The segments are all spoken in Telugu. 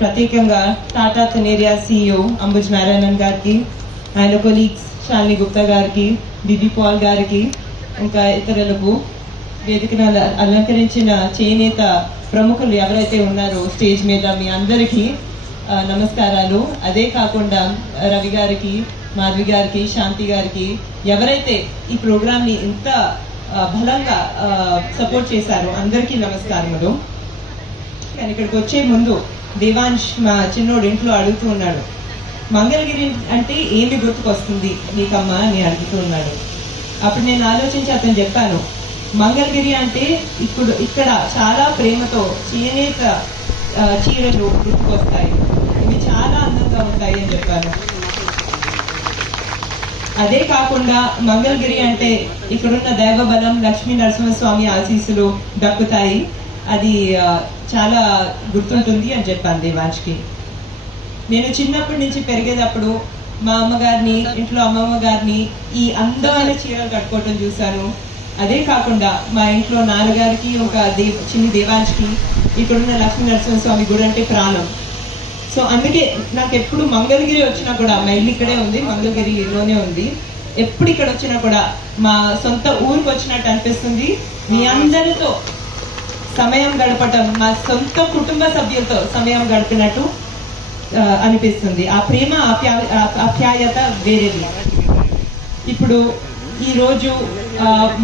ప్రత్యేకంగా టాటా తనేరియా CEO అంబుజ్ నారాయణన్ గారికి, ఆయన కొలీగ్స్ శాలిని గుప్తా గారికి, బిబి పాల్ గారికి, ఇంకా ఇతరులకు వేదికను అలంకరించిన చేనేత ప్రముఖులు ఎవరైతే ఉన్నారో స్టేజ్ మీద మీ అందరికీ నమస్కారాలు. అదే కాకుండా రవి గారికి, మాధవి గారికి, శాంతి గారికి, ఎవరైతే ఈ ప్రోగ్రామ్ని ఇంత బలంగా సపోర్ట్ చేశారో అందరికీ నమస్కారములు. కానీ ఇక్కడికి వచ్చే ముందు దేవాంశ్ మా చిన్నోడు ఇంట్లో అడుగుతూ ఉన్నాడు, మంగళగిరి అంటే ఏమి గుర్తుకొస్తుంది నీకమ్మా అని అడుగుతూ ఉన్నాడు. అప్పుడు నేను ఆలోచించి అతను చెప్పాను, మంగళగిరి అంటే ఇక్కడ చాలా ప్రేమతో చేనేత చీరలు గుర్తుకొస్తాయి, ఇవి చాలా అందంగా ఉంటాయి అని చెప్పాను. అదే కాకుండా మంగళగిరి అంటే ఇక్కడున్న దైవబలం, లక్ష్మీ నరసింహస్వామి ఆశీస్సులు దక్కుతాయి, అది చాలా గుర్తుంటుంది అని చెప్పాను దేవాంష్కి. నేను చిన్నప్పటి నుంచి పెరిగేటప్పుడు మా అమ్మగారిని, ఇంట్లో అమ్మమ్మ గారిని ఈ అందమైన చీరలు కట్టుకోవటం చూశాను. అదే కాకుండా మా ఇంట్లో నాన్నగారికి ఒక చిన్ని దేవాంష్కి ఇక్కడున్న లక్ష్మీ నరసింహస్వామి గుడి అంటే ప్రాణం. సో అందుకే నాకు ఎప్పుడు మంగళగిరి వచ్చినా కూడా, మా ఇల్లు ఇక్కడే ఉంది, మంగళగిరిలోనే ఉంది, ఎప్పుడు ఇక్కడ వచ్చినా కూడా మా సొంత ఊరికి వచ్చినట్టు అనిపిస్తుంది. మీ అందరితో సమయం గడపటం, మా సొంత కుటుంబ సభ్యులతో సమయం గడిపినట్టు అనిపిస్తుంది. ఆ ప్రేమ ఆప్యాయత వేరేది. ఇప్పుడు ఈరోజు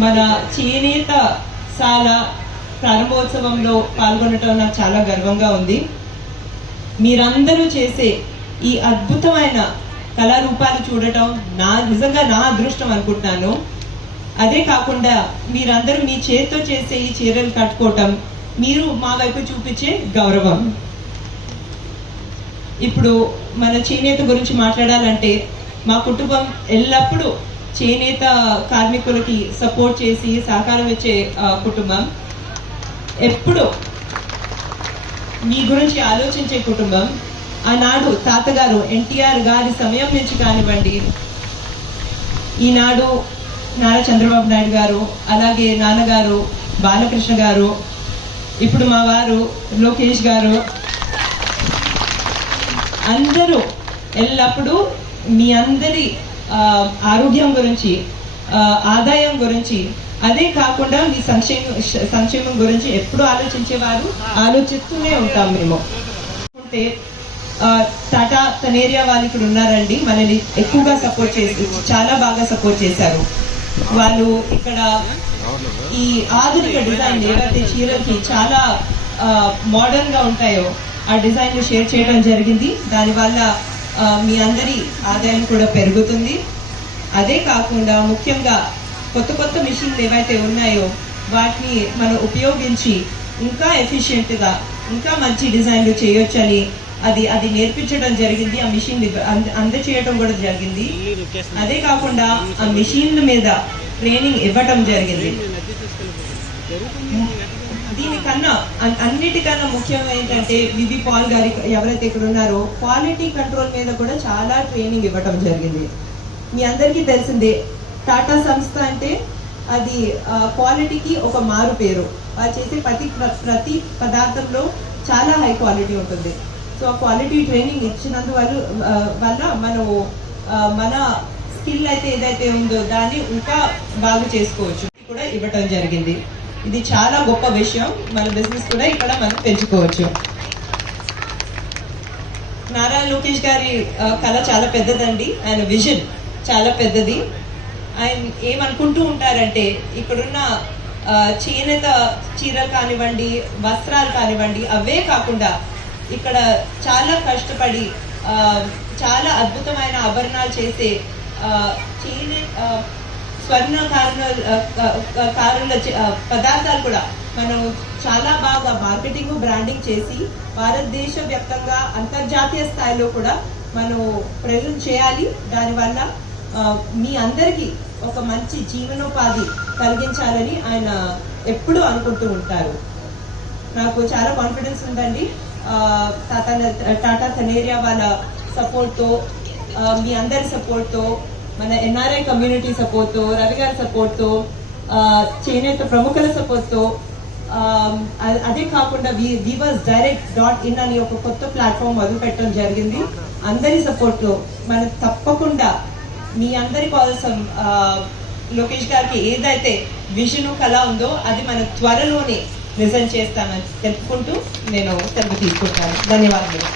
మన చేనేత శాల ప్రారంభోత్సవంలో పాల్గొనటం నాకు చాలా గర్వంగా ఉంది. మీరందరూ చేసే ఈ అద్భుతమైన కళారూపాలు చూడటం నిజంగా నా అదృష్టం అనుకుంటున్నాను. అదే కాకుండా మీరందరూ మీ చేతితో చేసే ఈ చీరలు కట్టుకోవటం మీరు మా వైపు చూపించే గౌరవం. ఇప్పుడు మన చేనేత గురించి మాట్లాడాలంటే మా కుటుంబం ఎల్లప్పుడూ చేనేత కార్మికులకి సపోర్ట్ చేసి సహకారం ఇచ్చే కుటుంబం, ఎప్పుడు మీ గురించి ఆలోచించే కుటుంబం. ఆనాడు తాతగారు NTR గారి సమయం నుంచి కానివ్వండి, ఈనాడు నారా చంద్రబాబు నాయుడు గారు, అలాగే నాన్నగారు బాలకృష్ణ గారు, ఇప్పుడు మా వారు లోకేష్ గారు, అందరూ ఎల్లప్పుడూ మీ అందరి ఆరోగ్యం గురించి, ఆదాయం గురించి, అదే కాకుండా మీ సంక్షేమం గురించి ఎప్పుడు ఆలోచించేవారు. ఆలోచిస్తూనే ఉంటాం మేము. అంటే టాటా తనేరియా వాళ్ళు ఇక్కడ ఉన్నారండి, మనల్ని ఎక్కువగా సపోర్ట్ చేసి చాలా బాగా సపోర్ట్ చేశారు. వాళ్ళు ఇక్కడ ఈ ఆధునిక డిజైన్ ఏవైతే చీరలకి చాలా మోడర్న్ గా ఉంటాయో ఆ డిజైన్లు షేర్ చేయడం జరిగింది. దానివల్ల మీ అందరి ఆదాయం కూడా పెరుగుతుంది. అదే కాకుండా ముఖ్యంగా కొత్త కొత్త మిషన్లు ఏవైతే ఉన్నాయో వాటిని మనం ఉపయోగించి ఇంకా ఎఫిషియెంట్గా ఇంకా మంచి డిజైన్లు చేయొచ్చని అది నేర్పించడం జరిగింది. ఆ మిషన్ అందచేయటం కూడా జరిగింది. అదే కాకుండా ఆ మిషన్ల మీద ట్రైనింగ్ ఇవ్వటం జరిగింది. దీనికన్నా అన్నిటికన్నా ముఖ్యం ఏంటంటే బిబి పాల్ గారి ఎవరైతే ఇక్కడ ఉన్నారో క్వాలిటీ కంట్రోల్ మీద కూడా చాలా ట్రైనింగ్ ఇవ్వటం జరిగింది. మీ అందరికీ తెలిసిందే, టాటా సంస్థ అంటే అది క్వాలిటీకి ఒక మారు పేరు. వాళ్ళు చేసే ప్రతి పదార్థంలో చాలా హై క్వాలిటీ ఉంటుంది. సో ఆ క్వాలిటీ ట్రైనింగ్ ఇచ్చినందువల్ల మనము మన స్కిల్ అయితే ఏదైతే ఉందో దాన్ని ఇంకా బాగు చేసుకోవచ్చు కూడా ఇవ్వటం జరిగింది. ఇది చాలా గొప్ప విషయం. మన బిజినెస్ కూడా ఇక్కడ మనం పెంచుకోవచ్చు. నారా లోకేష్ గారి కళ చాలా పెద్దదండి, ఆయన విజన్ చాలా పెద్దది. ఆయన ఏమనుకుంటూ ఉంటారంటే ఇక్కడున్న చేనేత చీరలు కానివ్వండి, వస్త్రాలు కానివ్వండి, అవే కాకుండా ఇక్కడ చాలా కష్టపడి చాలా అద్భుతమైన ఆభరణాలు చేసే స్వర్ణకారుల పదార్థాలు కూడా మనం చాలా బాగా మార్కెటింగ్, బ్రాండింగ్ చేసి భారతదేశ వ్యాప్తంగా అంతర్జాతీయ స్థాయిలో కూడా మనం ప్రజెంట్ చేయాలి. దానివల్ల మీ అందరికీ ఒక మంచి జీవనోపాధి కలిగించాలని ఆయన ఎప్పుడూ అనుకుంటూ ఉంటారు. నాకు చాలా కాన్ఫిడెన్స్ ఉందండి. టాటా తనేరియా వాళ్ళ సపోర్ట్తో, మీ అందరి సపోర్ట్తో, మన NRI కమ్యూనిటీ సపోర్ట్తో, రవి గారి సపోర్ట్తో, చేనేత ప్రముఖుల సపోర్ట్తో అదే కాకుండా వీవర్స్ direct.in అని ఒక కొత్త ప్లాట్ఫామ్ మొదలు పెట్టడం జరిగింది. అందరి సపోర్ట్తో మనం తప్పకుండా మీ అందరి కోసం లోకేష్ గారికి ఏదైతే విజన్ కళ ఉందో అది మనం త్వరలోనే నిజం చేస్తామని తెలుపుకుంటూ నేను సెలవు తీసుకుంటాను. ధన్యవాదాలు.